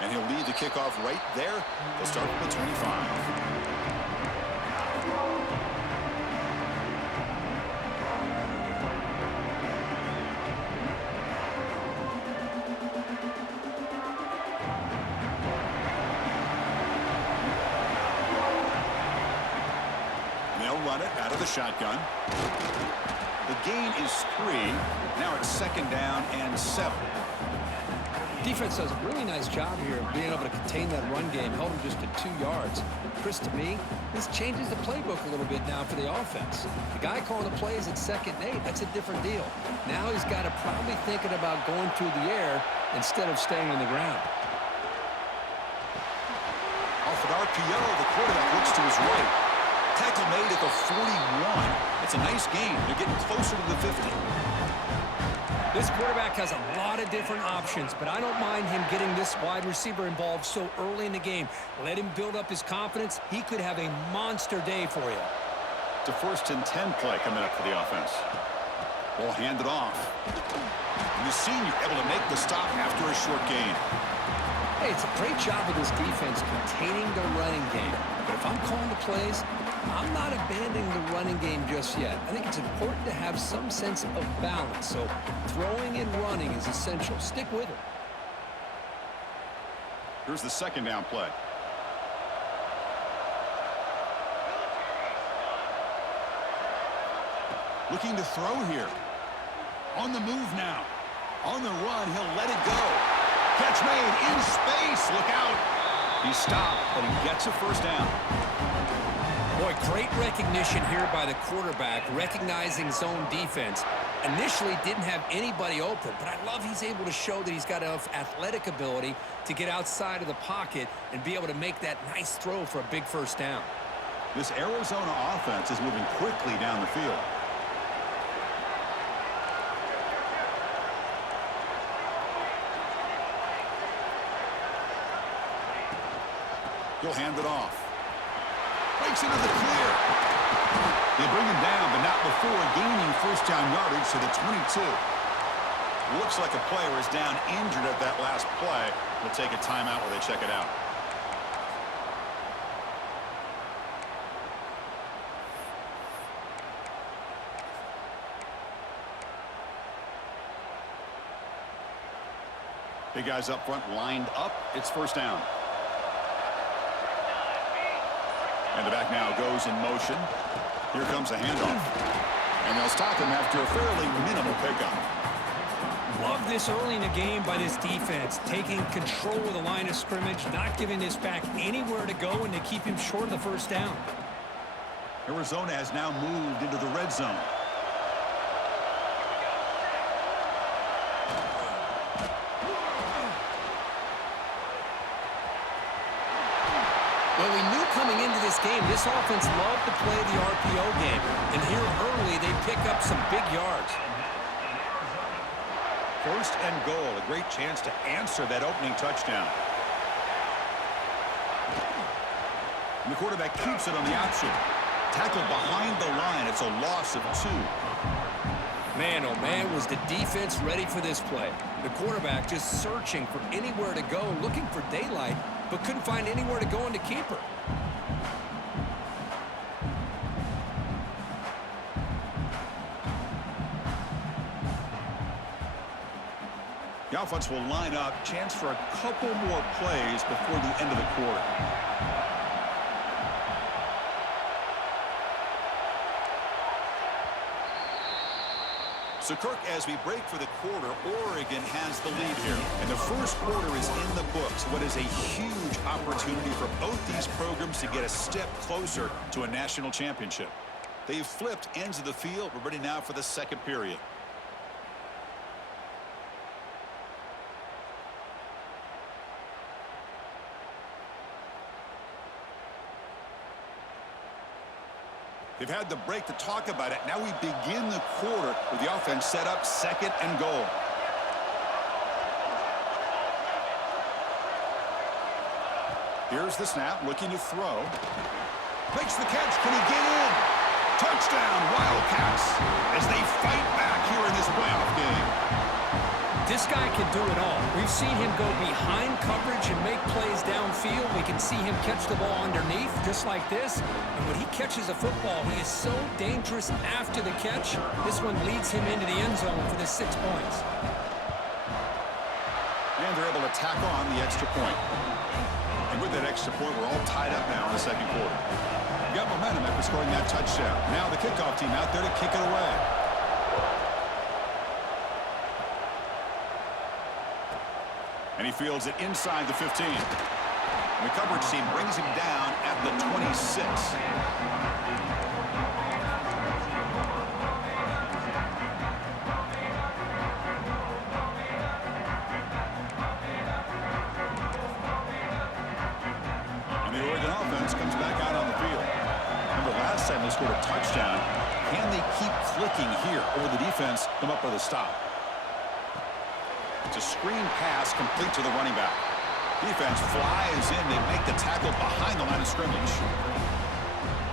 And he'll lead the kickoff right there. They'll start from the 25. Run it out of the shotgun. The gain is 3. Now it's 2nd down and 7. Defense does a really nice job here of being able to contain that run game. Held him just to 2 yards. Chris, to me, this changes the playbook a little bit now for the offense. The guy calling the plays at 2nd and 8, that's a different deal. Now he's got to probably thinking about going through the air instead of staying on the ground. Off an RPO, the quarterback looks to his right. Tackle made at the 41. It's a nice game. They're getting closer to the 50. This quarterback has a lot of different options, but I don't mind him getting this wide receiver involved so early in the game. Let him build up his confidence. He could have a monster day for you. It's a 1st and 10 play coming up for the offense. Ball handed off. And the senior able to make the stop after a short gain. Hey, it's a great job of this defense containing the running game. But if I'm calling the plays, I'm not abandoning the running game just yet. I think it's important to have some sense of balance. So throwing and running is essential. Stick with it. Here's the 2nd down play. Looking to throw here. On the move now. On the run, he'll let it go. Catch made in space. Look out. He stopped, but he gets a 1st down. Boy, great recognition here by the quarterback, recognizing zone defense. Initially didn't have anybody open, but I love he's able to show that he's got enough athletic ability to get outside of the pocket and be able to make that nice throw for a big 1st down. This Arizona offense is moving quickly down the field. He'll hand it off. Breaks into the clear. They bring him down, but not before gaining 1st down yardage to the 22. Looks like a player is down injured at that last play. We'll take a timeout while they check it out. Big guys up front lined up. It's 1st down. And the back now goes in motion. Here comes a handoff. And they'll stop him after a fairly minimal pickup. Love this early in the game by this defense, taking control of the line of scrimmage, not giving this back anywhere to go, and to keep him short of the 1st down. Arizona has now moved into the red zone. Well, we knew coming into this game, this offense loved to play the RPO game. And here early, they pick up some big yards. 1st and goal, a great chance to answer that opening touchdown. And the quarterback keeps it on the option. Tackled behind the line. It's a loss of 2. Man, oh man, was the defense ready for this play. The quarterback just searching for anywhere to go, looking for daylight, but couldn't find anywhere to go in the keeper. The offense will line up. Chance for a couple more plays before the end of the quarter. So, Kirk, as we break for the quarter, Oregon has the lead here. And the 1st quarter is in the books. What is a huge opportunity for both these programs to get a step closer to a national championship. They've flipped ends of the field. We're ready now for the 2nd period. They've had the break to talk about it. Now we begin the quarter with the offense set up 2nd and goal. Here's the snap, looking to throw. Makes the catch. Can he get in? Touchdown, Wildcats, as they fight back here in this playoff game. This guy can do it all. We've seen him go behind coverage and make plays downfield. We can see him catch the ball underneath, just like this. And when he catches a football, he is so dangerous after the catch. This one leads him into the end zone for the 6 points. And they're able to tack on the extra point. And with that extra point, we're all tied up now in the second quarter. We got momentum after scoring that touchdown. Now the kickoff team out there to kick it away. And he fields it inside the 15. And the coverage team brings him down at the 26. And the Oregon offense comes back out on the field. Remember last time they scored a touchdown. Can they keep clicking here, or will the defense come up with a stop? It's a screen pass complete to the running back. Defense flies in. They make the tackle behind the line of scrimmage.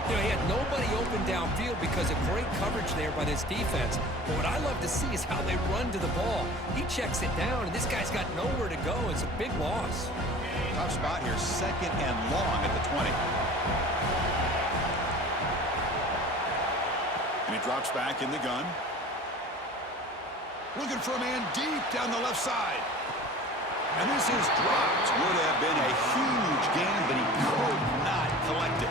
You know, he had nobody open downfield because of great coverage there by this defense. But what I love to see is how they run to the ball. He checks it down, and this guy's got nowhere to go. It's a big loss. Tough spot here, 2nd and long at the 20. And he drops back in the gun. Looking for a man deep down the left side. And this is dropped. Would have been a huge gain, but he could not collect it.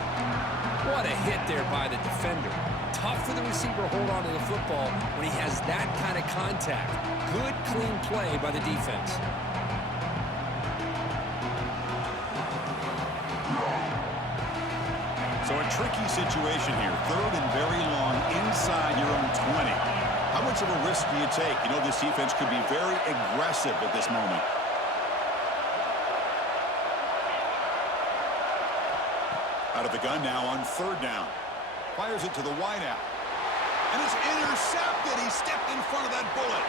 What a hit there by the defender. Tough for the receiver to hold on to the football when he has that kind of contact. Good, clean play by the defense. So a tricky situation here. 3rd and very long inside your own 20. How much of a risk do you take? You know, this defense could be very aggressive at this moment. Out of the gun now on 3rd down. Fires it to the wideout. And it's intercepted. He stepped in front of that bullet.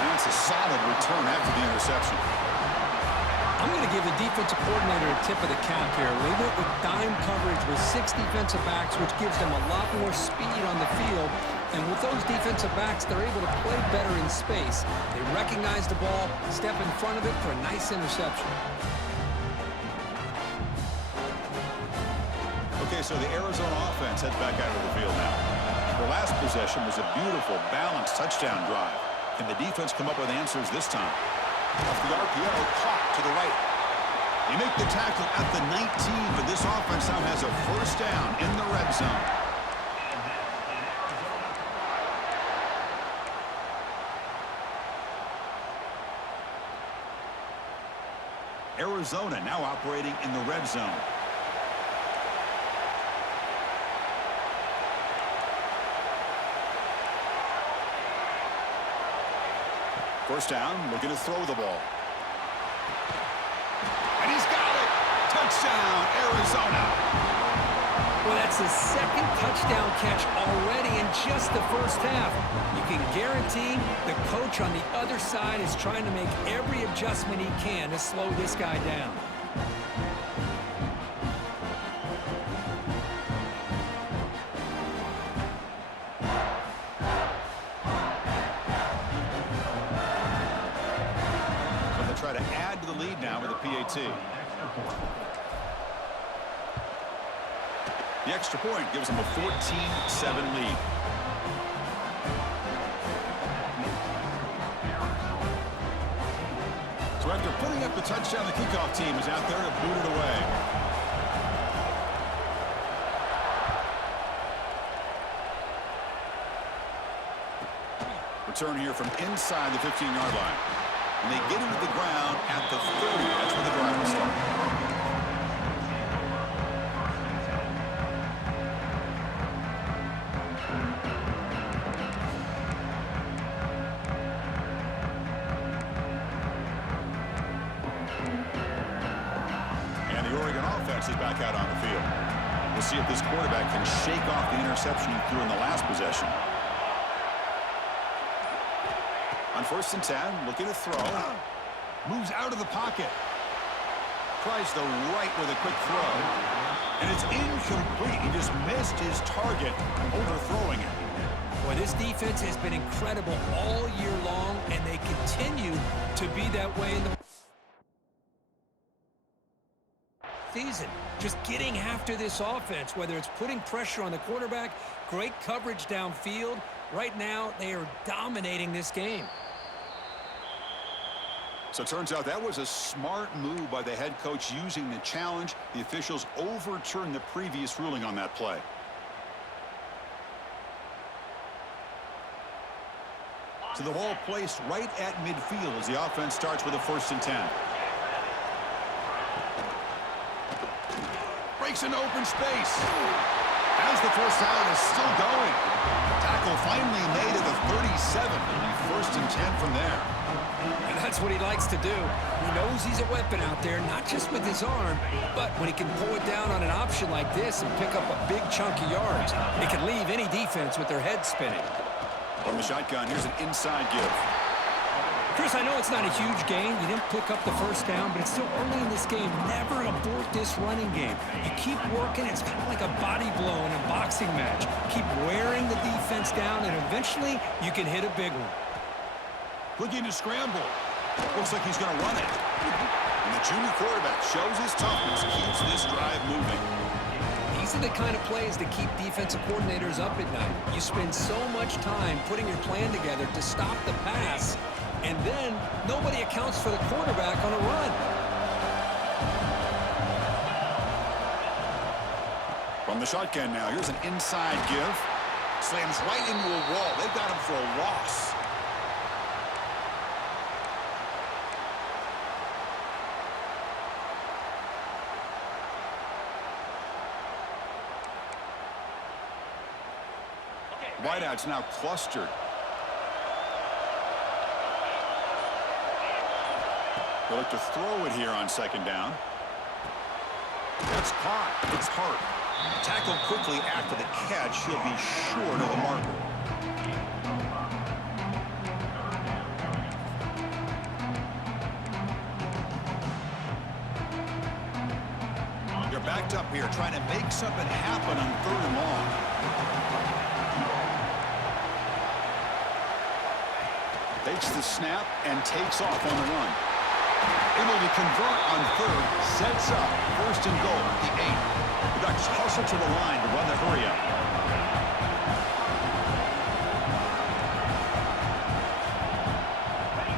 And it's a solid return after the interception. I'm going to give the defensive coordinator a tip of the cap here. They went with dime coverage with 6 defensive backs, which gives them a lot more speed on the field. And with those defensive backs, they're able to play better in space. They recognize the ball, step in front of it for a nice interception. Okay, so the Arizona offense heads back out of the field now. The last possession was a beautiful, balanced touchdown drive. Can the defense come up with answers this time? Off the RPO, caught to the right. They make the tackle at the 19, but this offense now has a 1st down in the red zone. Arizona now operating in the red zone. First down, looking to throw the ball. And he's got it! Touchdown, Arizona! Well, that's his 2nd touchdown catch already in just the first half. You can guarantee the coach on the other side is trying to make every adjustment he can to slow this guy down. Try to add to the lead now with a PAT. The extra point gives them a 14-7 lead. So after putting up the touchdown, the kickoff team is out there to boot it away. Return here from inside the 15-yard line. And they get him to the ground at the 30. That's where the drive will start. And the Oregon offense is back out on the field. We'll see if this quarterback can shake off the interception he threw in the last possession. On 1st and 10, looking to throw. Moves out of the pocket. Tries the right with a quick throw. And it's incomplete. He just missed his target, overthrowing it. Boy, this defense has been incredible all year long, and they continue to be that way in the season. Just getting after this offense, whether it's putting pressure on the quarterback, great coverage downfield. Right now, they are dominating this game. So it turns out that was a smart move by the head coach using the challenge. The officials overturned the previous ruling on that play. So the ball placed right at midfield as the offense starts with a 1st and 10. Breaks into open space. As the first down is still going. Tackle finally made at the 37. It'll be 1st and 10 from there. And that's what he likes to do. He knows he's a weapon out there, not just with his arm, but when he can pull it down on an option like this and pick up a big chunk of yards, it can leave any defense with their head spinning. From the shotgun, here's an inside give. Chris, I know it's not a huge gain. You didn't pick up the first down, but it's still early in this game. Never abort this running game. You keep working. It's kind of like a body blow in a boxing match. Keep wearing the defense down, and eventually you can hit a big one. Looking to scramble. Looks like he's going to run it. And the junior quarterback shows his toughness, keeps this drive moving. These are the kind of plays that keep defensive coordinators up at night. You spend so much time putting your plan together to stop the pass, and then nobody accounts for the quarterback on a run. From the shotgun now, here's an inside give. Slams right into a wall. They got him for a loss. Wideouts now clustered. They'll look to throw it here on 2nd down. That's caught. It's Hart. Tackled quickly after the catch. He'll be short of the marker. They're backed up here trying to make something happen on 3rd and long. Takes the snap and takes off on the run. Able to convert on 3rd, sets up 1st and goal at the 8. The Ducks hustle to the line to run the hurry up.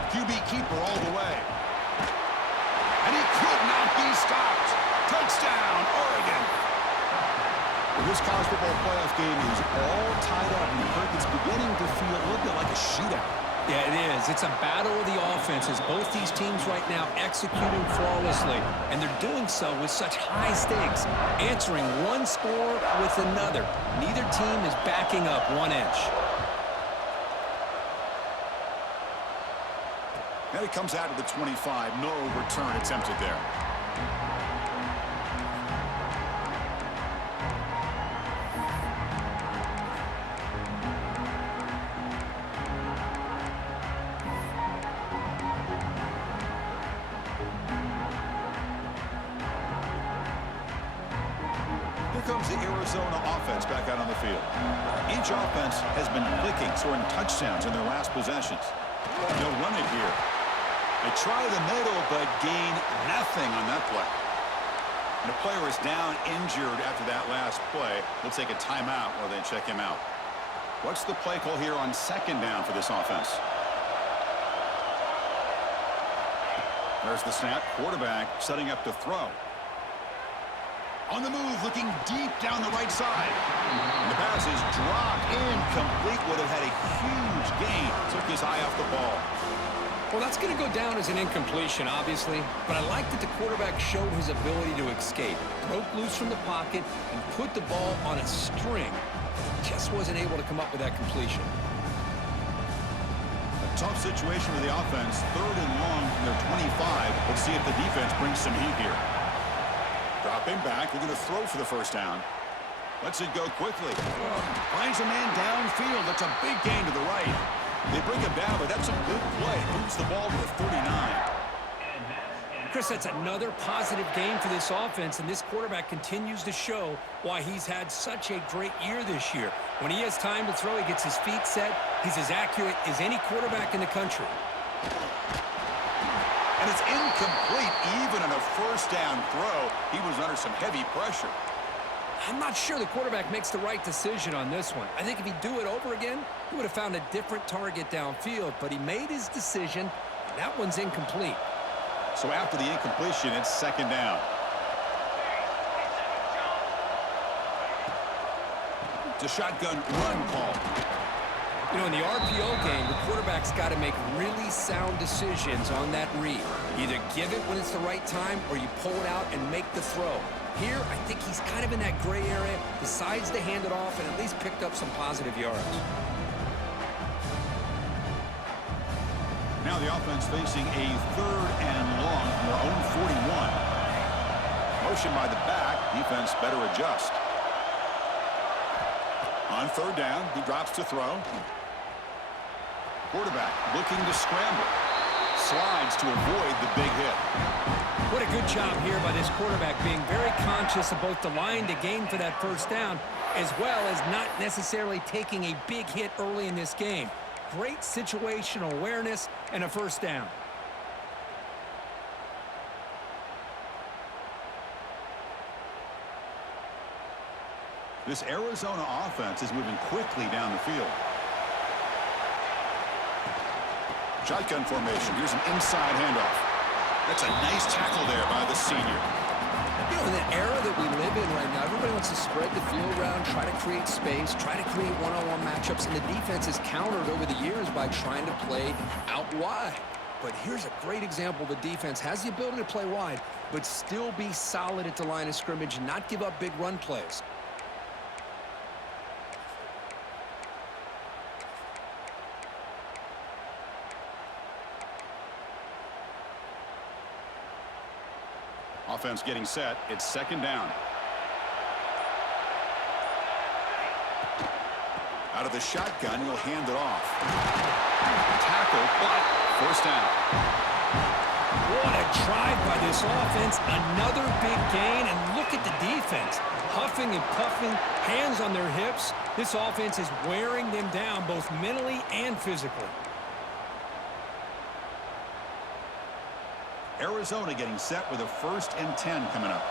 QB keeper all the way. And he could not be stopped. Touchdown, Oregon. This college football playoff game is all tied up, and Kirk, it's beginning to feel a little bit like a shootout. Yeah, it is. It's a battle of the offenses. Both these teams right now executing flawlessly, and they're doing so with such high stakes, answering one score with another. Neither team is backing up 1 inch. And it comes out of the 25. No return attempted there. Comes the Arizona offense back out on the field. Each offense has been clicking, scoring touchdowns in their last possessions. They'll run it here. They try the middle, but gain nothing on that play. And the player is down injured after that last play. They'll take a timeout or they check him out. What's the play call here on 2nd down for this offense? There's the snap. Quarterback setting up to throw. On the move, looking deep down the right side. And the pass is dropped incomplete. Would have had a huge gain. Took his eye off the ball. Well, that's going to go down as an incompletion, obviously. But I like that the quarterback showed his ability to escape. Broke loose from the pocket and put the ball on a string. Just wasn't able to come up with that completion. A tough situation for the offense. 3rd and long from their 25. Let's see if the defense brings some heat here. Dropping back, they're going to throw for the 1st down. Lets it go quickly. Finds a man downfield. That's a big gain to the right. They bring him down, but that's a good play. Moves the ball to the 39. Chris, that's another positive game for this offense, and this quarterback continues to show why he's had such a great year this year. When he has time to throw, he gets his feet set. He's as accurate as any quarterback in the country. And it's incomplete. Even on a first down throw, he was under some heavy pressure. I'm not sure the quarterback makes the right decision on this one. I think if he'd do it over again, he would have found a different target downfield, but he made his decision. That one's incomplete. So after the incompletion, it's second down. It's a shotgun run call. You know, in the RPO game, the quarterback's got to make really sound decisions on that read. Either give it when it's the right time or you pull it out and make the throw. Here, I think he's kind of in that gray area, decides to hand it off and at least picked up some positive yards. Now the offense facing a third and long from their own 41. Motion by the back. Defense better adjust. On third down, he drops to throw. Quarterback looking to scramble. Slides to avoid the big hit. What a good job here by this quarterback, being very conscious of both the line to gain for that first down, as well as not necessarily taking a big hit early in this game. Great situational awareness and a first down. This Arizona offense is moving quickly down the field. Shotgun formation. Here's an inside handoff. That's a nice tackle there by the senior. You know, in the era that we live in right now, everybody wants to spread the field around, try to create space, try to create one-on-one matchups, and the defense has countered over the years by trying to play out wide. But here's a great example. The defense has the ability to play wide, but still be solid at the line of scrimmage and not give up big run plays. Offense getting set. It's second down. Out of the shotgun, he'll hand it off. Tackle, but first down. What a drive by this offense. Another big gain, and look at the defense. Huffing and puffing, hands on their hips. This offense is wearing them down both mentally and physically. Arizona getting set with a 1st and 10 coming up.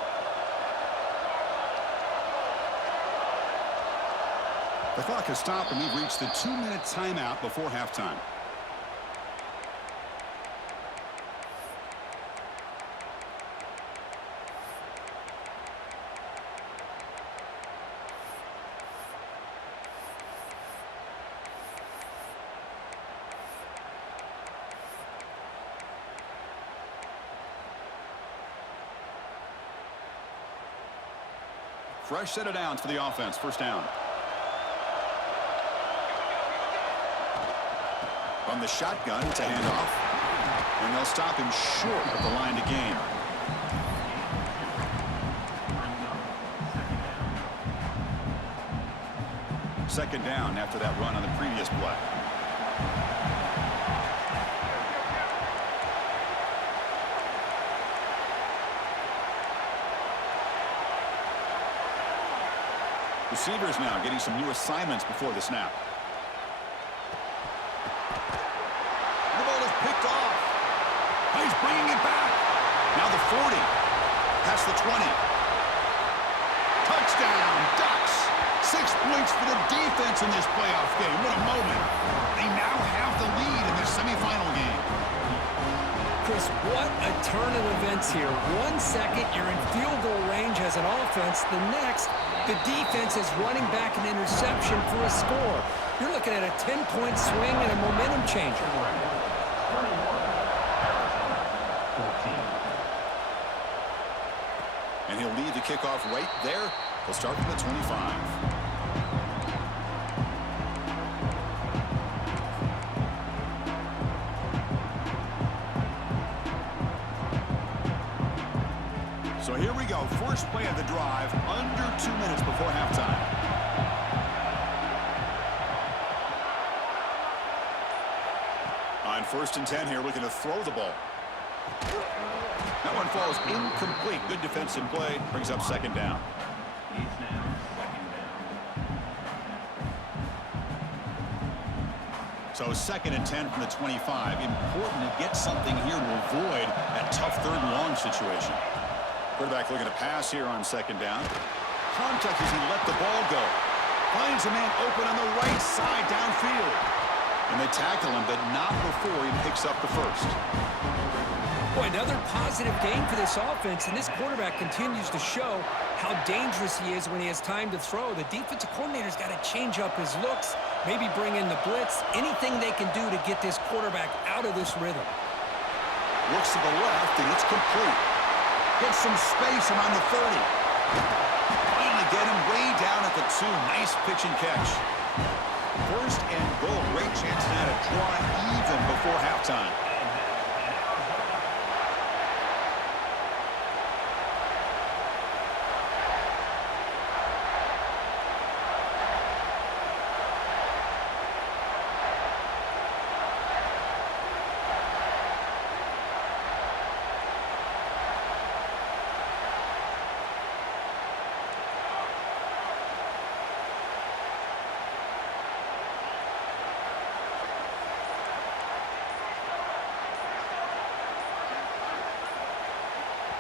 The clock has stopped and we've reached the 2-minute timeout before halftime. Fresh set of downs for the offense. First down. From the shotgun, it's a handoff. And they'll stop him short of the line to gain. Second down after that run on the previous play. Receivers now getting some new assignments before the snap. The ball is picked off. He's bringing it back. Now the 40. Past the 20. Touchdown, Ducks. 6 points for the defense in this playoff game. What a moment. They now have the lead in their semifinal game. Chris, what a turn of events here. 1 second, you're in field goal range as an offense. The next, the defense is running back an interception for a score. You're looking at a 10-point swing and a momentum changer. And he'll lead the kickoff right there. He'll start from the 25. So here we go. First play of the drive, under 2 minutes before halftime. On 1st and 10 here, looking to throw the ball. That one falls incomplete. Good defensive play. Brings up second down. So 2nd and 10 from the 25. Important to get something here to avoid that tough 3rd and long situation. Quarterback looking to pass here on 2nd down. Contact as he let the ball go. Finds a man open on the right side downfield. And they tackle him, but not before he picks up the first. Boy, another positive game for this offense, and this quarterback continues to show how dangerous he is when he has time to throw. The defensive coordinator's got to change up his looks, maybe bring in the blitz, anything they can do to get this quarterback out of this rhythm. Looks to the left, and it's complete. Gets some space around the 30. Finally get him way down at the 2. Nice pitch and catch. 1st and goal. Great chance now to draw even before halftime.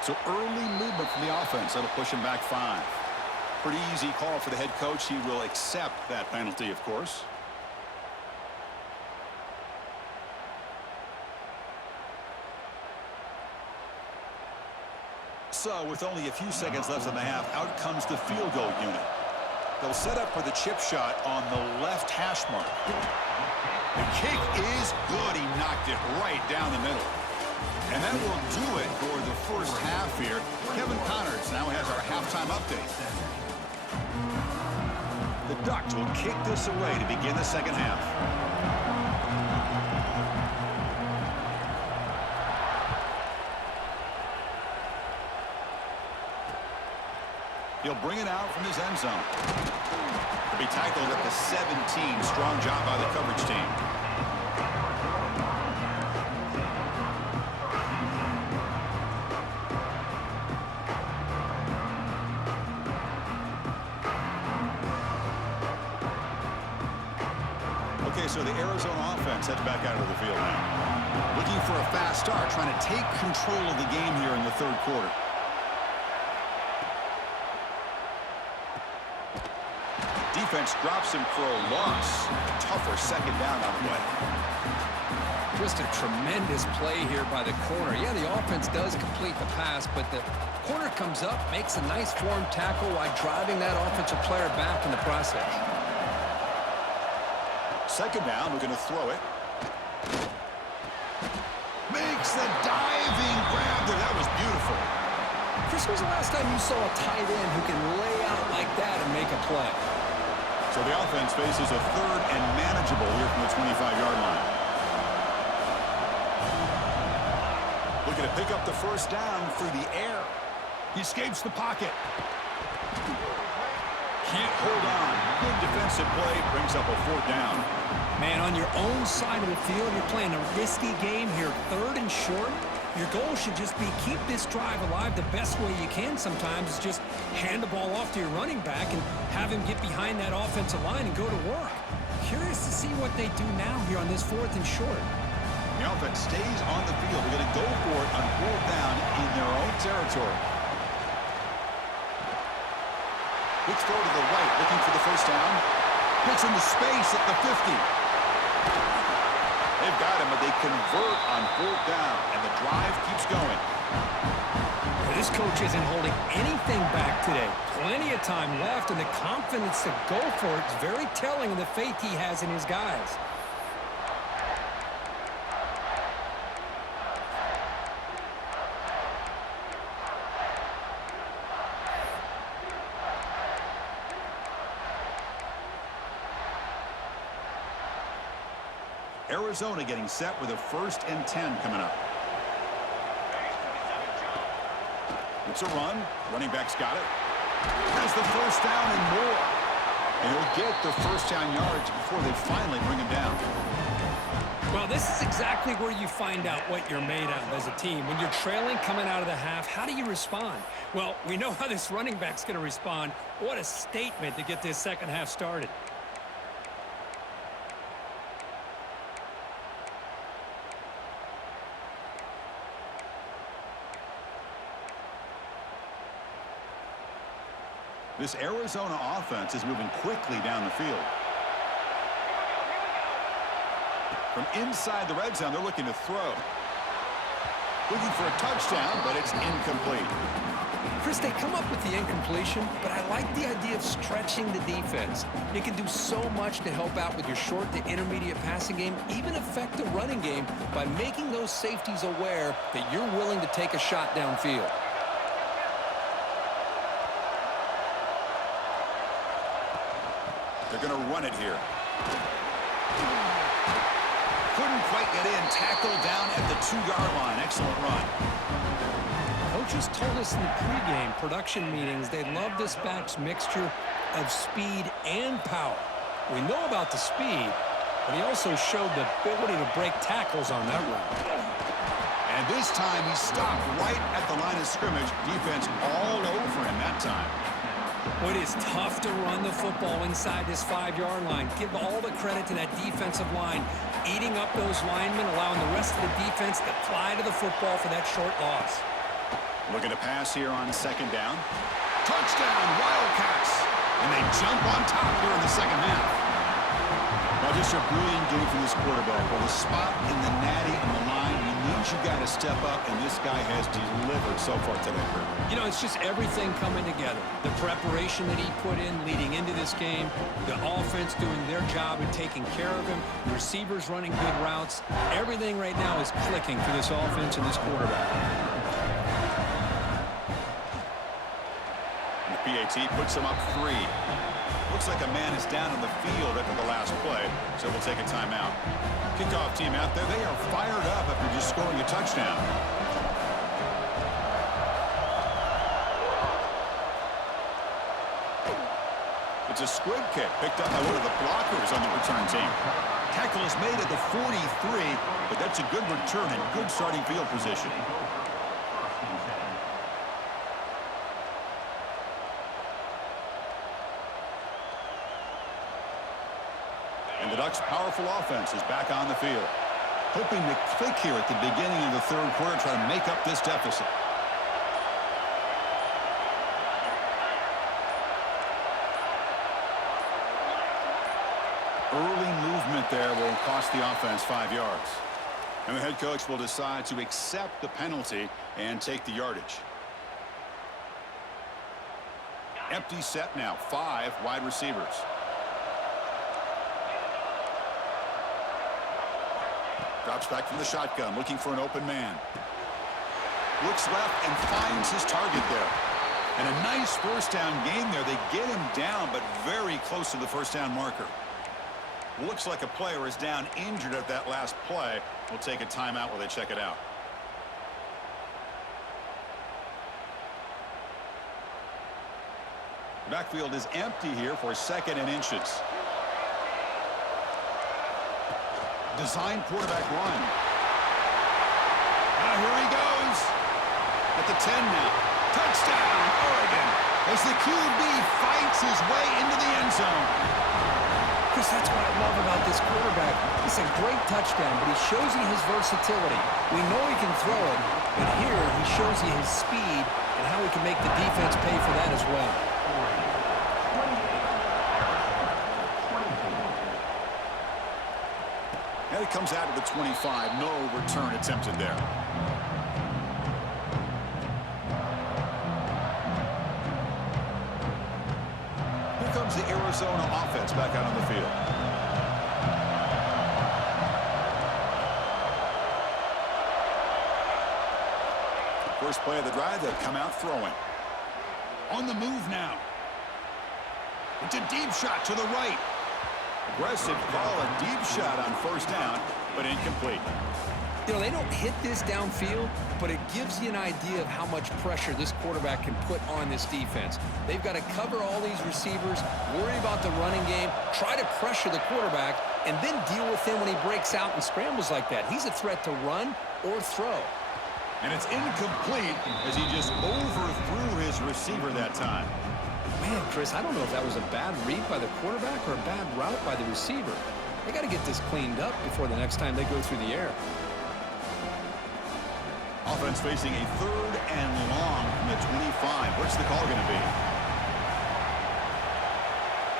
So early movement from the offense. That'll push him back 5. Pretty easy call for the head coach. He will accept that penalty, of course. So with only a few seconds left in the half, out comes the field goal unit. They'll set up for the chip shot on the left hash mark. The kick is good. He knocked it right down the middle. And that will do it for the first half here. Kevin Connors now has our halftime update. The Ducks will kick this away to begin the second half. He'll bring it out from his end zone. He'll be tackled at the 17. Strong job by the coverage team. So the Arizona offense heads back out of the field now. Looking for a fast start, trying to take control of the game here in the 3rd quarter. Defense drops him for a loss. Tougher second down on the way. Just a tremendous play here by the corner. Yeah, the offense does complete the pass, but the corner comes up, makes a nice form tackle while driving that offensive player back in the process. 2nd down, we're going to throw it. Makes the diving grab there. That was beautiful. Chris, when was the last time you saw a tight end who can lay out like that and make a play? So the offense faces a 3rd and manageable here from the 25-yard line. Looking to pick up the first down through the air. He escapes the pocket. Can't hold on. Good defensive play. Brings up a 4th down. Man, on your own side of the field, you're playing a risky game here. 3rd and short. Your goal should just be keep this drive alive the best way you can sometimes is just hand the ball off to your running back and have him get behind that offensive line and go to work. Curious to see what they do now here on this 4th and short. The offense stays on the field. They're going to go for it on 4th down in their own territory. Quick throw to the right, looking for the first down. Gets into space at the 50. They've got him, but they convert on 4th down, and the drive keeps going. This coach isn't holding anything back today. Plenty of time left, and the confidence to go for it is very telling of the faith he has in his guys. Arizona getting set with a 1st and 10 coming up. It's a run. Running back's got it. Has the first down and more. And he'll get the first down yards before they finally bring him down. Well, this is exactly where you find out what you're made of as a team. When you're trailing coming out of the half, how do you respond? Well, we know how this running back's going to respond. What a statement to get this second half started. This Arizona offense is moving quickly down the field. From inside the red zone, they're looking to throw. Looking for a touchdown, but it's incomplete. Chris, they come up with the incompletion, but I like the idea of stretching the defense. You can do so much to help out with your short to intermediate passing game, even affect the running game by making those safeties aware that you're willing to take a shot downfield. They're going to run it here. Couldn't quite get in. Tackle down at the 2-yard line. Excellent run. Coaches told us in the pregame production meetings they love this back's mixture of speed and power. We know about the speed, but he also showed the ability to break tackles on that run. And this time he stopped right at the line of scrimmage. Defense all over him that time. Well, it is tough to run the football inside this 5-yard line. Give all the credit to that defensive line, eating up those linemen, allowing the rest of the defense to fly to the football for that short loss. Looking to pass here on second down. Touchdown, Wildcats! And they jump on top here in the second half. Well, just a brilliant game from this quarterback. Well, the spot in the natty on the line, he means you got to step up, and this guy has delivered so far today, Kurt. You know, it's just everything coming together. The preparation that he put in leading into this game, the offense doing their job and taking care of him, the receivers running good routes. Everything right now is clicking for this offense and this quarterback. The PAT puts him up 3. Looks like a man is down on the field after the last play, so we'll take a timeout. Kickoff team out there, they are fired up after just scoring a touchdown. It's a squib kick picked up by one of the blockers on the return team. Tackle is made at the 43, but that's a good return and good starting field position. And the Ducks' powerful offense is back on the field. Hoping to click here at the beginning of the third quarter, try to make up this deficit. Early movement there will cost the offense 5 yards. And the head coach will decide to accept the penalty and take the yardage. Empty set now, 5 wide receivers. Drops back from the shotgun, looking for an open man. Looks left and finds his target there. And a nice first down gain there. They get him down, but very close to the first down marker. Looks like a player is down injured at that last play. We'll take a timeout while they check it out. The backfield is empty here for 2nd and inches. Design quarterback run. Here he goes. At the 10 now. Touchdown, Oregon. As the QB fights his way into the end zone. Chris, that's what I love about this quarterback. It's a great touchdown, but he shows you his versatility. We know he can throw it, but here he shows you his speed and how he can make the defense pay for that as well. And it comes out of the 25. No return attempted there. Here comes the Arizona offense back out on the field. First play of the drive, they'll come out throwing. On the move now. It's a deep shot to the right. Aggressive call, a deep shot on first down, but incomplete. You know, they don't hit this downfield, but it gives you an idea of how much pressure this quarterback can put on this defense. They've got to cover all these receivers, worry about the running game, try to pressure the quarterback, and then deal with him when he breaks out and scrambles like that. He's a threat to run or throw. And it's incomplete as he just overthrew his receiver that time. Man, Chris, I don't know if that was a bad read by the quarterback or a bad route by the receiver. They got to get this cleaned up before the next time they go through the air. Offense facing a 3rd and long from the 25. What's the call going to be?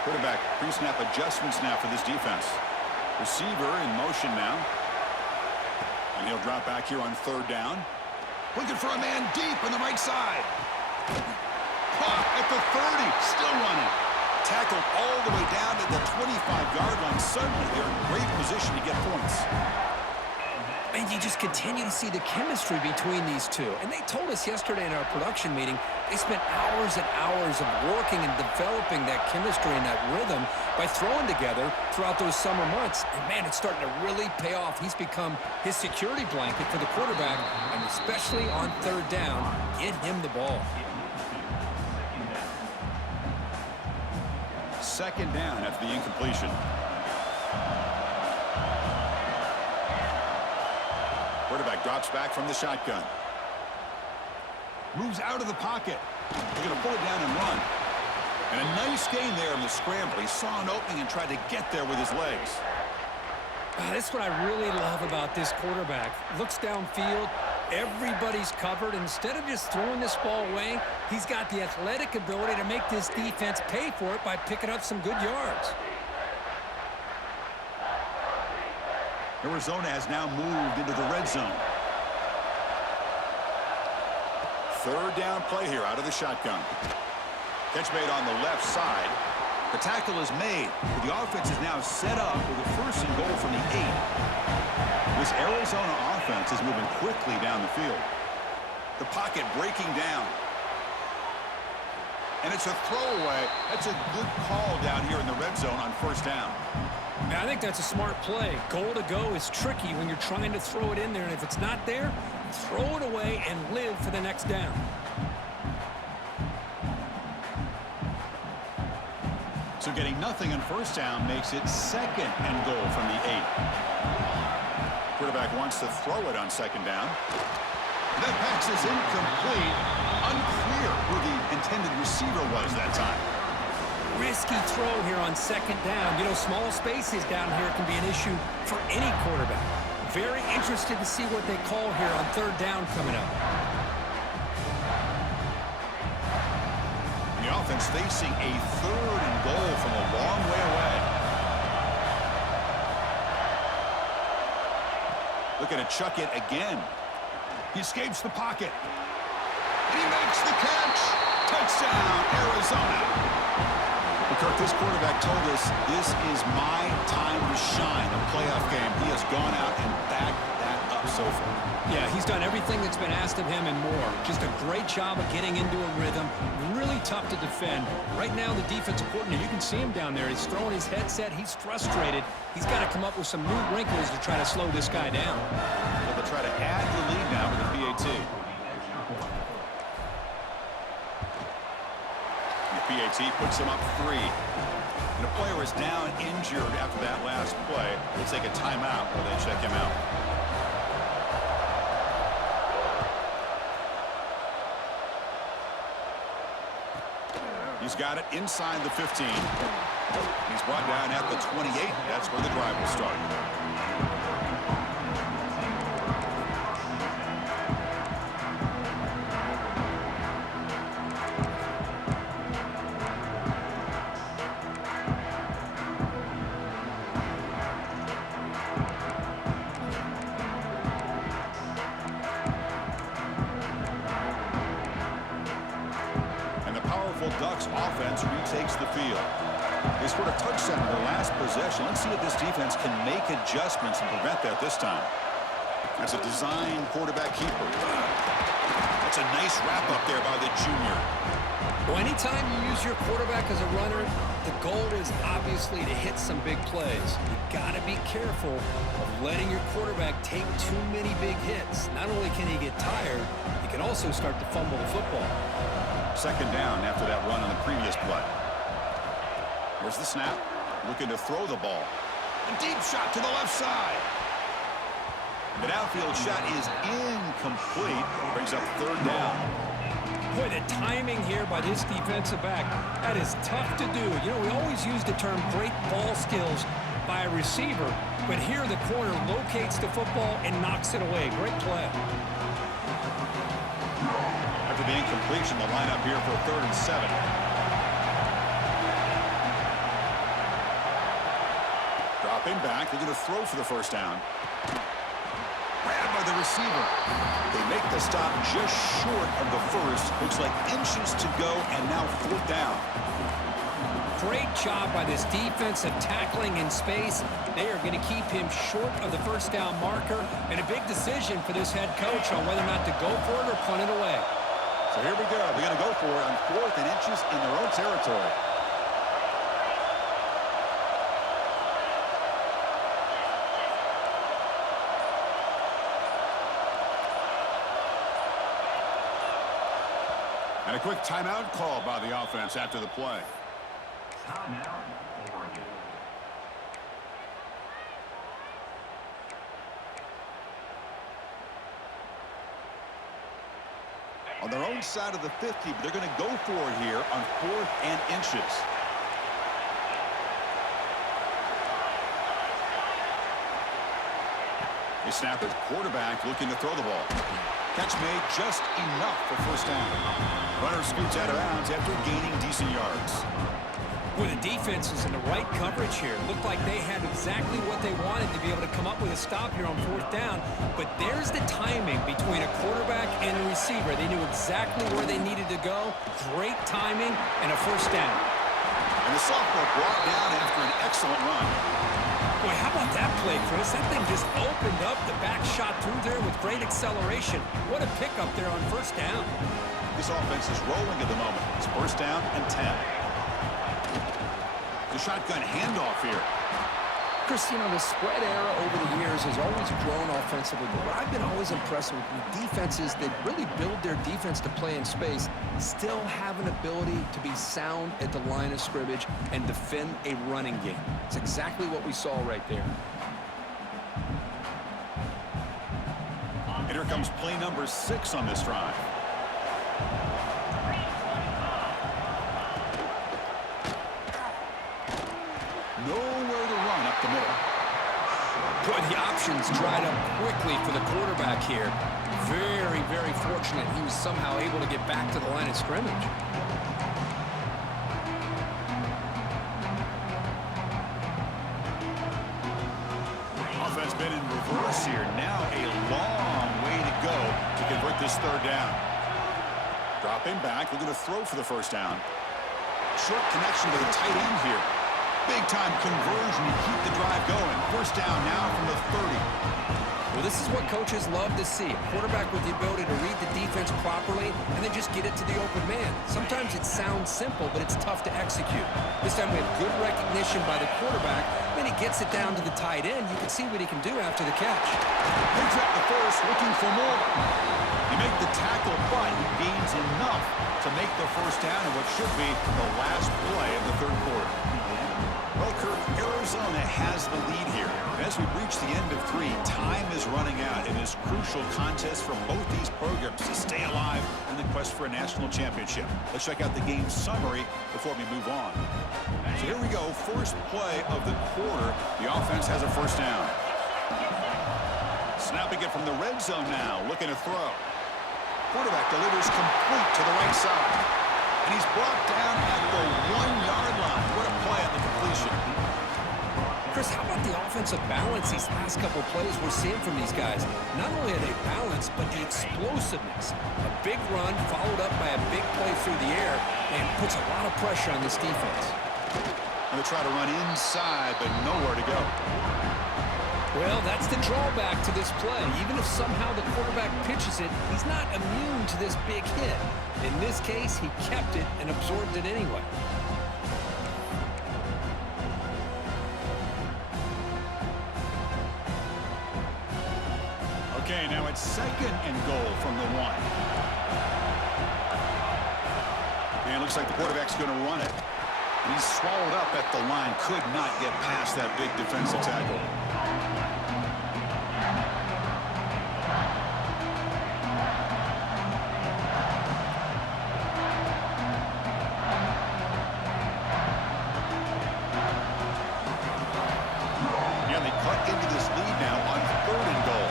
Quarterback pre-snap adjustment snap for this defense. Receiver in motion now. And he'll drop back here on 3rd down. Looking for a man deep on the right side. Caught at the 30, still running. Tackled all the way down at the 25-yard line. Suddenly, they're in great position to get points. And you just continue to see the chemistry between these two. And they told us yesterday in our production meeting, they spent hours and hours of working and developing that chemistry and that rhythm by throwing together throughout those summer months. And, man, it's starting to really pay off. He's become his security blanket for the quarterback, and especially on 3rd down, get him the ball. 2nd down after the incompletion. Quarterback drops back from the shotgun. Moves out of the pocket. They're going to pull it down and run. And a nice gain there in the scramble. He saw an opening and tried to get there with his legs. That's what I really love about this quarterback. Looks downfield. Everybody's covered. Instead of just throwing this ball away, he's got the athletic ability to make this defense pay for it by picking up some good yards. Arizona has now moved into the red zone. 3rd down play here out of the shotgun. Catch made on the left side. The tackle is made. The offense is now set up with a 1st and goal from the 8. This Arizona offense is moving quickly down the field. The pocket breaking down. And it's a throwaway. That's a good call down here in the red zone on 1st down. I think that's a smart play. Goal to go is tricky when you're trying to throw it in there, and if it's not there, throw it away and live for the next down. So getting nothing on 1st down makes it 2nd and goal from the 8. Quarterback wants to throw it on 2nd down. That pass is incomplete. Unclear who the intended receiver was that time. Risky throw here on 2nd down. You know, small spaces down here can be an issue for any quarterback. Very interested to see what they call here on 3rd down coming up. The offense facing a 3rd and goal from a long way away. Looking to chuck it again. He escapes the pocket. And he makes the catch. Touchdown, Arizona. Kirk, this quarterback told us this is my time to shine, a playoff game. He has gone out and backed that up so far. Yeah, he's done everything that's been asked of him and more. Just a great job of getting into a rhythm. Really tough to defend. Right now, the defensive coordinator, you can see him down there. He's throwing his headset. He's frustrated. He's got to come up with some new wrinkles to try to slow this guy down. Well, they'll try to add the lead now with the PAT. PAT puts him up 3. And a player is down injured after that last play. We'll take a timeout while they check him out. He's got it inside the 15. He's brought down at the 28. That's where the drive will start. Ducks offense retakes the field. They scored a touchdown in the last possession. Let's see if this defense can make adjustments and prevent that this time. That's a design quarterback keeper. That's a nice wrap-up there by the junior. Well, anytime you use your quarterback as a runner, the goal is obviously to hit some big plays. You got to be careful of letting your quarterback take too many big hits. Not only can he get tired, he can also start to fumble the football. 2nd down after that run on the previous play. Here's the snap. Looking to throw the ball. A deep shot to the left side. The outfield shot is incomplete. Brings up third down. Boy, the timing here by this defensive back, that is tough to do. You know, we always use the term great ball skills by a receiver, but here the corner locates the football and knocks it away. Great play. After the incompletion, the lineup here for 3rd and 7. Dropping back, they're going to throw for the first down. Grabbed by the receiver. They make the stop just short of the first. Looks like inches to go, and now 4th down. Great job by this defense of tackling in space. They are going to keep him short of the first down marker, and a big decision for this head coach on whether or not to go for it or punt it away. So here we go. They're going to go for it on 4th and inches in their own territory. And a quick timeout call by the offense after the play. On their own side of the 50, but they're going to go for it here on 4th and inches. They snap it. Quarterback looking to throw the ball. Catch made just enough for first down. Runner scoots out of bounds after gaining decent yards. Well, the defense was in the right coverage here. Looked like they had exactly what they wanted to be able to come up with a stop here on 4th down. But there's the timing between a quarterback and a receiver. They knew exactly where they needed to go. Great timing and a first down. And the sophomore brought down after an excellent run. Boy, how about that play, Chris? That thing just opened up. The back shot through there with great acceleration. What a pickup there on first down. This offense is rolling at the moment. It's first down and 10. The shotgun handoff here. Chris, you know, the spread era over the years has always grown offensively, but what I've been always impressed with defenses that really build their defense to play in space still have an ability to be sound at the line of scrimmage and defend a running game. It's exactly what we saw right there. And here comes play number 6 on this drive. Nowhere to run up the middle. Boy, the options dried up quickly for the quarterback here. Very, very fortunate he was somehow able to get back to the line of scrimmage. Offense been in reverse here. Now a long way to go to convert this 3rd down. Dropping back, looking to throw for the first down. Short connection to the tight end here. Big-time conversion to keep the drive going. First down now from the 30. Well, this is what coaches love to see. A quarterback with the ability to read the defense properly and then just get it to the open man. Sometimes it sounds simple, but it's tough to execute. This time we have good recognition by the quarterback. Then he gets it down to the tight end. You can see what he can do after the catch. Picks up the first, looking for more. You make the tackle, but he gains enough to make the first down in what should be the last play of the 3rd quarter. Well, Kirk, Arizona has the lead here. As we reach the end of 3, time is running out in this crucial contest for both these programs to stay alive in the quest for a national championship. Let's check out the game summary before we move on. So here we go, first play of the quarter. The offense has a first down. Snapping it from the red zone now, looking to throw. Quarterback delivers complete to the right side. And he's brought down at the 1-yard line. What a play on the completion. Chris, how about the offensive balance these last couple plays we're seeing from these guys? Not only are they balanced, but the explosiveness. A big run followed up by a big play through the air and puts a lot of pressure on this defense. And they try to run inside, but nowhere to go. Well, that's the drawback to this play. Even if somehow the quarterback pitches it, he's not immune to this big hit. In this case, he kept it and absorbed it anyway. Okay, now it's 2nd and goal from the 1. And it looks like the quarterback's going to run it. He's swallowed up at the line. Could not get past that big defensive tackle. Yeah, they cut into this lead now on 3rd and goal.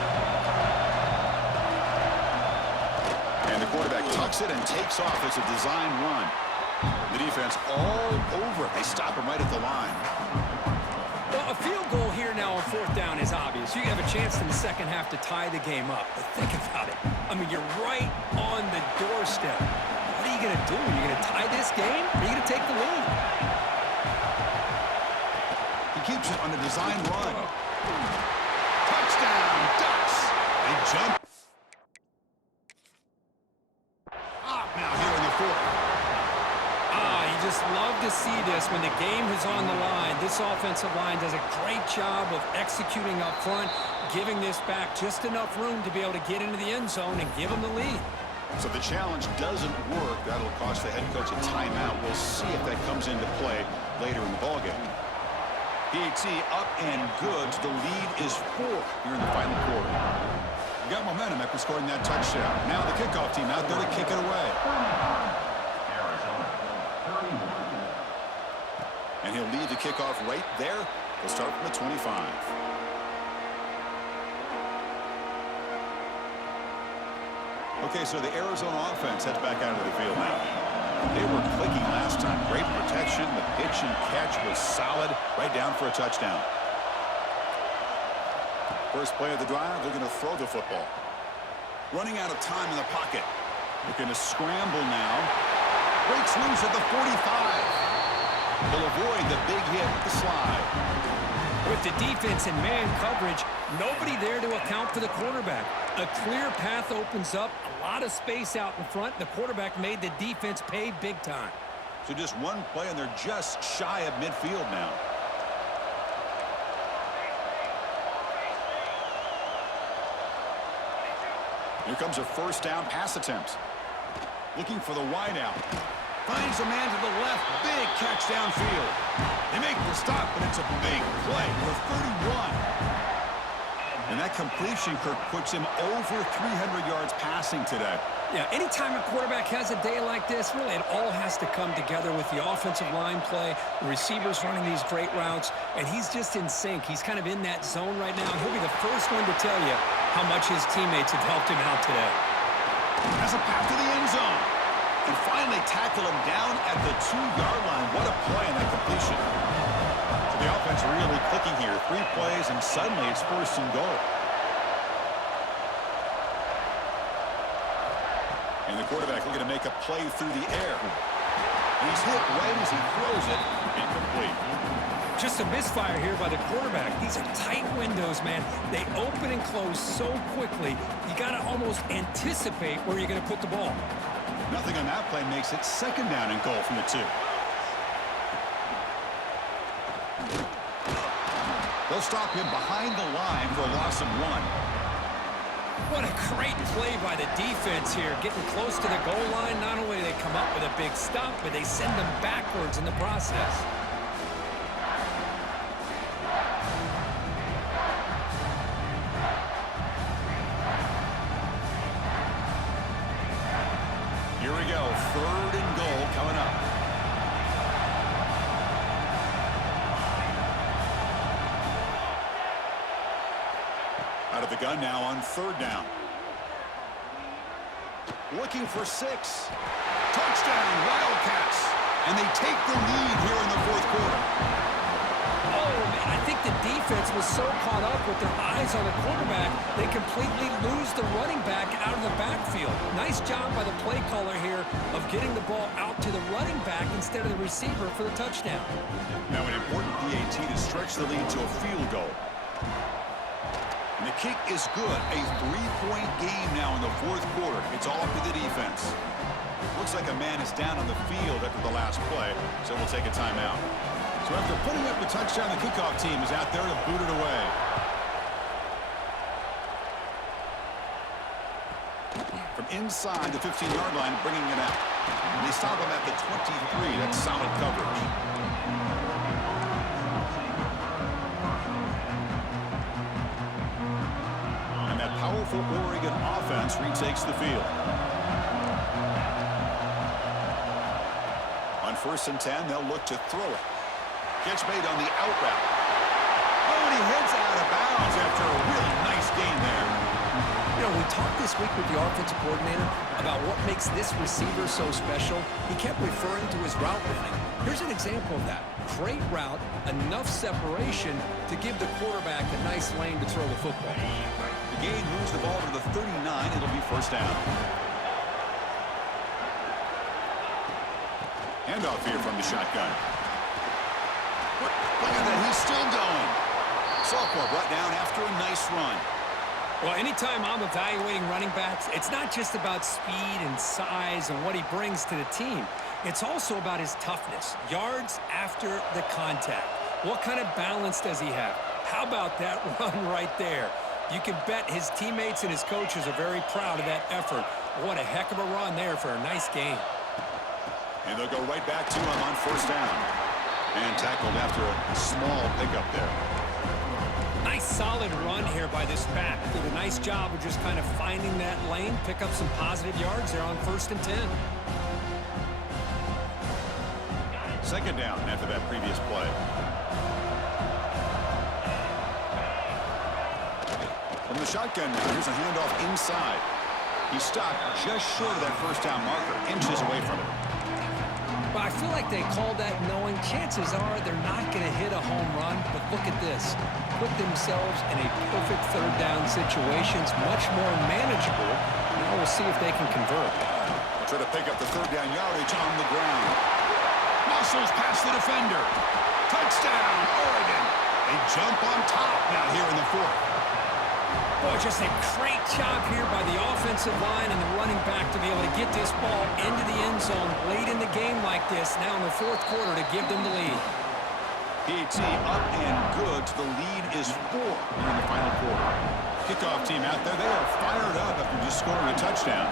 And the quarterback tucks it and takes off. It's a design run. The defense all over it. They stop him right at the line. Well, a field goal here now on 4th down is obvious. You have a chance in the second half to tie the game up. But think about it. I mean, you're right on the doorstep. What are you going to do? Are you going to tie this game? Or are you going to take the lead? He keeps it on a design run. Touchdown, Ducks. They jump. Up now here in the 4th. Just love to see this when the game is on the line. This offensive line does a great job of executing up front, giving this back just enough room to be able to get into the end zone and give them the lead. So the challenge doesn't work. That'll cost the head coach a timeout. We'll see if that comes into play later in the ballgame. PAT up and good. The lead is 4 here in the final quarter. You got momentum after scoring that touchdown. Now the kickoff team out there to kick it away. And he'll lead the kickoff right there. He'll start from the 25. Okay, so the Arizona offense heads back out of the field now. They were clicking last time. Great protection. The pitch and catch was solid. Right down for a touchdown. First play of the drive, they're going to throw the football. Running out of time in the pocket. They're going to scramble now. Breaks loose at the 45. They'll avoid the big hit with the slide. With the defense and man coverage, nobody there to account for the quarterback. A clear path opens up, a lot of space out in front. The quarterback made the defense pay big time. So just one play, and they're just shy of midfield now. Here comes a 1st down pass attempt. Looking for the wideout. Finds a man to the left. Big catch downfield. They make the stop, but it's a big play for 31. And that completion, Kirk, puts him over 300 yards passing today. Yeah, anytime a quarterback has a day like this, really it all has to come together with the offensive line play, the receivers running these great routes, and he's just in sync. He's kind of in that zone right now. He'll be the first one to tell you how much his teammates have helped him out today. Has a path to the end zone. And finally tackle him down at the 2-yard line. What a play in that completion. So the offense really clicking here. 3 plays, and suddenly it's 1st and goal. And the quarterback looking to make a play through the air. And he's hit right as he throws it. Incomplete. Just a misfire here by the quarterback. These are tight windows, man. They open and close so quickly. You got to almost anticipate where you're going to put the ball. Nothing on that play makes it 2nd down and goal from the 2. They'll stop him behind the line for a loss of 1. What a great play by the defense here. Getting close to the goal line, not only do they come up with a big stop, but they send them backwards in the process. Here we go, 3rd and goal coming up. Out of the gun now on 3rd down. Looking for 6. Touchdown, Wildcats. And they take the lead here in the 4th quarter. Oh, man, I think the defense was so caught up with their eyes on the quarterback, they completely lose the running back out of the backfield. Nice job by the play caller here of getting the ball out to the running back instead of the receiver for the touchdown. Now an important PAT to stretch the lead to a field goal. And the kick is good. A 3-point game now in the 4th quarter. It's all up to the defense. Looks like a man is down on the field after the last play, so we'll take a timeout. So after putting up the touchdown, the kickoff team is out there to boot it away. From inside the 15-yard line, bringing it out. They stop him at the 23. That's solid coverage. And that powerful Oregon offense retakes the field. On 1st and 10, they'll look to throw it. Catch made on the out route. Oh, and he heads out of bounds after a really nice gain there. You know, we talked this week with the offensive coordinator about what makes this receiver so special. He kept referring to his route running. Here's an example of that. Great route, enough separation to give the quarterback a nice lane to throw the football. The gain moves the ball to the 39. It'll be 1st down. Handoff here from the shotgun. Look at that. He's still going. Sophomore brought down after a nice run. Well, anytime I'm evaluating running backs, it's not just about speed and size and what he brings to the team. It's also about his toughness. Yards after the contact. What kind of balance does he have? How about that run right there? You can bet his teammates and his coaches are very proud of that effort. What a heck of a run there for a nice game. And they'll go right back to him on 1st down. And tackled after a small pickup there. Nice solid run here by this back. Did a nice job of just kind of finding that lane, pick up some positive yards there on 1st and 10. 2nd down after that previous play. From the shotgun now, here's a handoff inside. He stopped just short of that 1st down marker, inches away from it. But I feel like they called that knowing chances are they're not going to hit a home run. But look at this. Put themselves in a perfect 3rd down situation. It's much more manageable. Now we'll see if they can convert. They'll try to pick up the 3rd down yardage on the ground. Muscles past the defender. Touchdown, Oregon. They jump on top now here in the 4th. Boy, just a great job here by the offensive line and the running back to be able to get this ball into the end zone late in the game like this, now in the 4th quarter to give them the lead. PAT up and good. The lead is 4 in the final quarter. Kickoff team out there. They are fired up after just scoring a touchdown.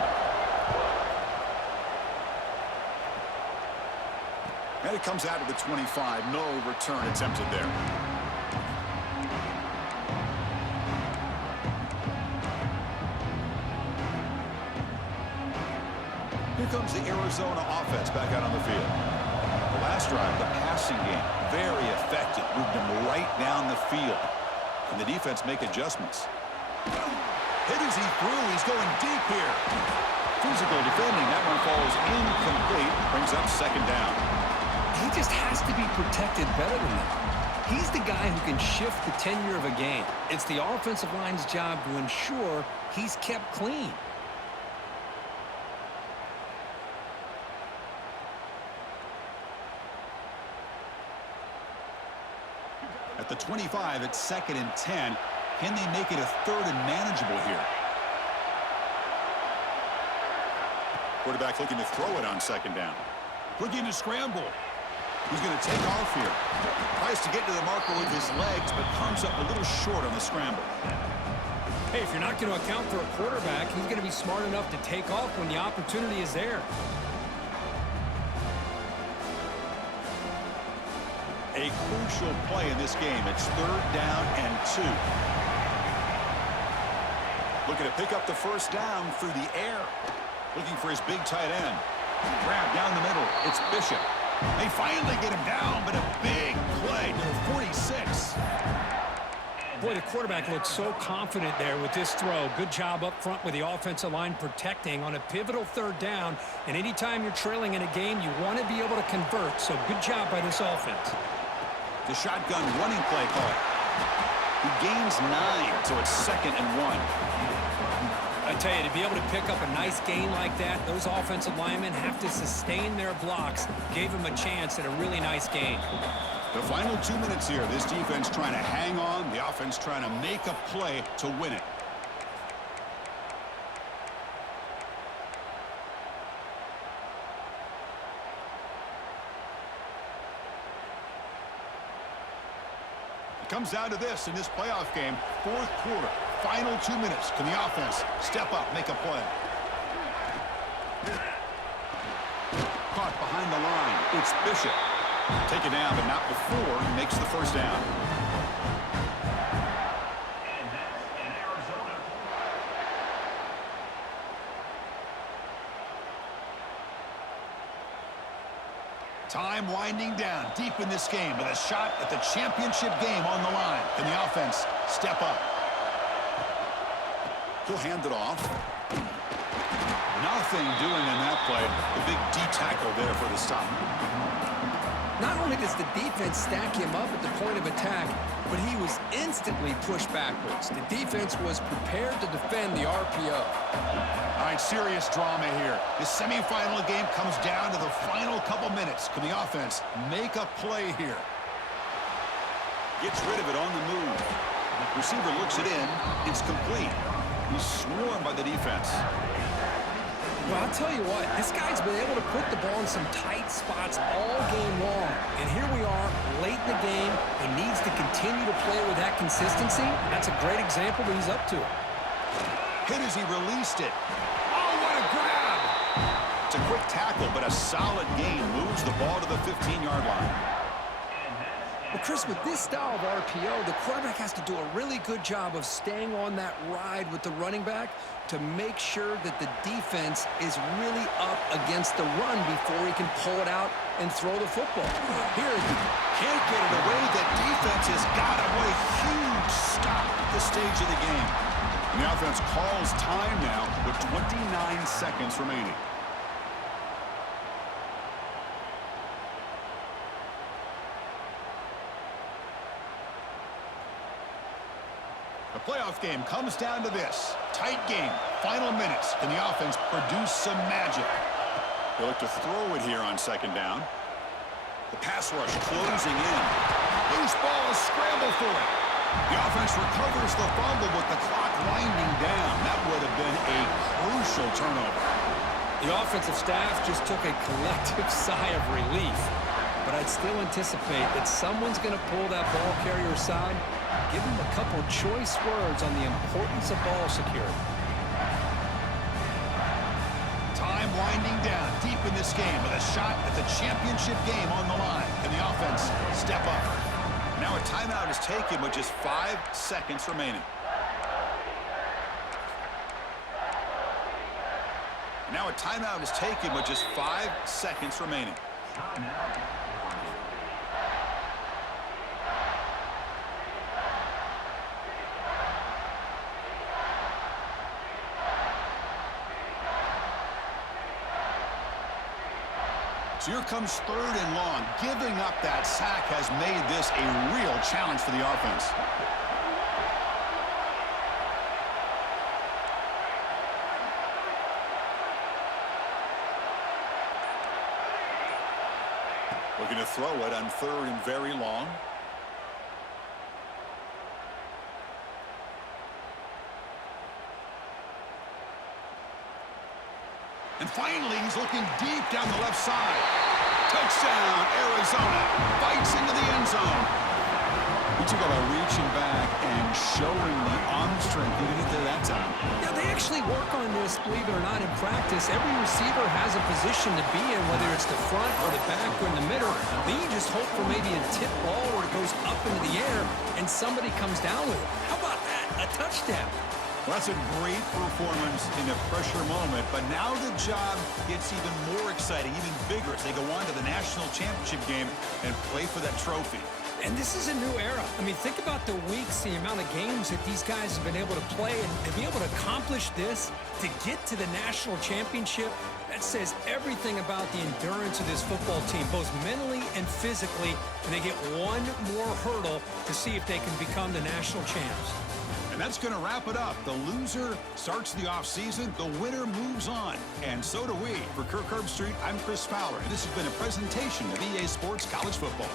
And it comes out of the 25. No return attempted there. Here comes the Arizona offense back out on the field. The last drive, the passing game, very effective. Moved them right down the field. And the defense make adjustments. Hit as he threw. He's going deep here. Physical defending. That one falls incomplete. Brings up 2nd down. He just has to be protected better than that. He's the guy who can shift the tenure of a game. It's the offensive line's job to ensure he's kept clean. At the 25, it's 2nd and 10. Can they make it a 3rd and manageable here? Quarterback looking to throw it on 2nd down. Looking to scramble. He's going to take off here. Tries to get to the marker with his legs, but comes up a little short on the scramble. Hey, if you're not going to account for a quarterback, he's going to be smart enough to take off when the opportunity is there. A crucial play in this game. It's 3rd down and 2. Looking to pick up the 1st down through the air. Looking for his big tight end. Grab down the middle. It's Bishop. They finally get him down, but a big play to the 46. Boy, the quarterback looked so confident there with this throw. Good job up front with the offensive line protecting on a pivotal 3rd down. And anytime you're trailing in a game, you want to be able to convert. So good job by this offense. The shotgun running play call. He gains 9, so it's 2nd and 1. I tell you, to be able to pick up a nice gain like that, those offensive linemen have to sustain their blocks. Gave him a chance at a really nice gain. The final 2 minutes here. This defense trying to hang on. The offense trying to make a play to win it. It comes down to this in this playoff game. 4th quarter, final 2 minutes. Can the offense step up, make a play? caught behind the line. It's Bishop. Take it down, but not before he makes the first down. Time winding down deep in this game with a shot at the championship game on the line. Can the offense step up? He'll hand it off. Nothing doing in that play. The big D tackle there for the stop. Not only does the defense stack him up at the point of attack, but he was instantly pushed backwards. The defense was prepared to defend the RPO. All right, serious drama here. The semifinal game comes down to the final couple minutes. Can the offense make a play here? Gets rid of it on the move. Receiver looks it in. It's complete. He's swarmed by the defense. Well, I'll tell you what, this guy's been able to put the ball in some tight spots all game long. And here we are, late in the game. He needs to continue to play with that consistency. That's a great example that he's up to it. Hit as he released it. Oh, what a grab! It's a quick tackle, but a solid gain moves the ball to the 15-yard line. Well, Chris, with this style of RPO, the quarterback has to do a really good job of staying on that ride with the running back to make sure that the defense is really up against the run before he can pull it out and throw the football. Here, can't get it away. That defense has got him. What a huge stop at this stage of the game. And the offense calls time now with 29 seconds remaining. The playoff game comes down to this. Tight game, final minutes. Can the offense produce some magic? They look to throw it here on second down. The pass rush closing in. Loose ball, a scramble for it. The offense recovers the fumble with the clock winding down. That would have been a crucial turnover. The offensive staff just took a collective sigh of relief. But I'd still anticipate that someone's going to pull that ball carrier aside, give him a couple choice words on the importance of ball security. Time winding down deep in this game with a shot at the championship game on the line. Can the offense step up? Now a timeout is taken with just 5 seconds remaining. Now a timeout is taken with just 5 seconds remaining. So here comes third and long. Giving up that sack has made this a real challenge for the offense. Looking to throw it on third and very long. And finally, he's looking deep down the left side. Touchdown, Arizona. Bites into the end zone. He took about reaching back and showing the arm strength. He didn't get there that time. Yeah, they actually work on this, believe it or not, in practice. Every receiver has a position to be in, whether it's the front or the back or in the middle. Then you just hope for maybe a tip ball or it goes up into the air and somebody comes down with it. How about that? A touchdown. Well, that's a great performance in a pressure moment, but now the job gets even more exciting, even bigger as they go on to the national championship game and play for that trophy. And this is a new era. I mean, think about the weeks, the amount of games that these guys have been able to play, and to be able to accomplish this, to get to the national championship, that says everything about the endurance of this football team, both mentally and physically, and they get one more hurdle to see if they can become the national champs. And that's going to wrap it up. The loser starts the offseason. The winner moves on. And so do we. For Kirk Herbstreit, I'm Chris Fowler. And this has been a presentation of EA Sports College Football.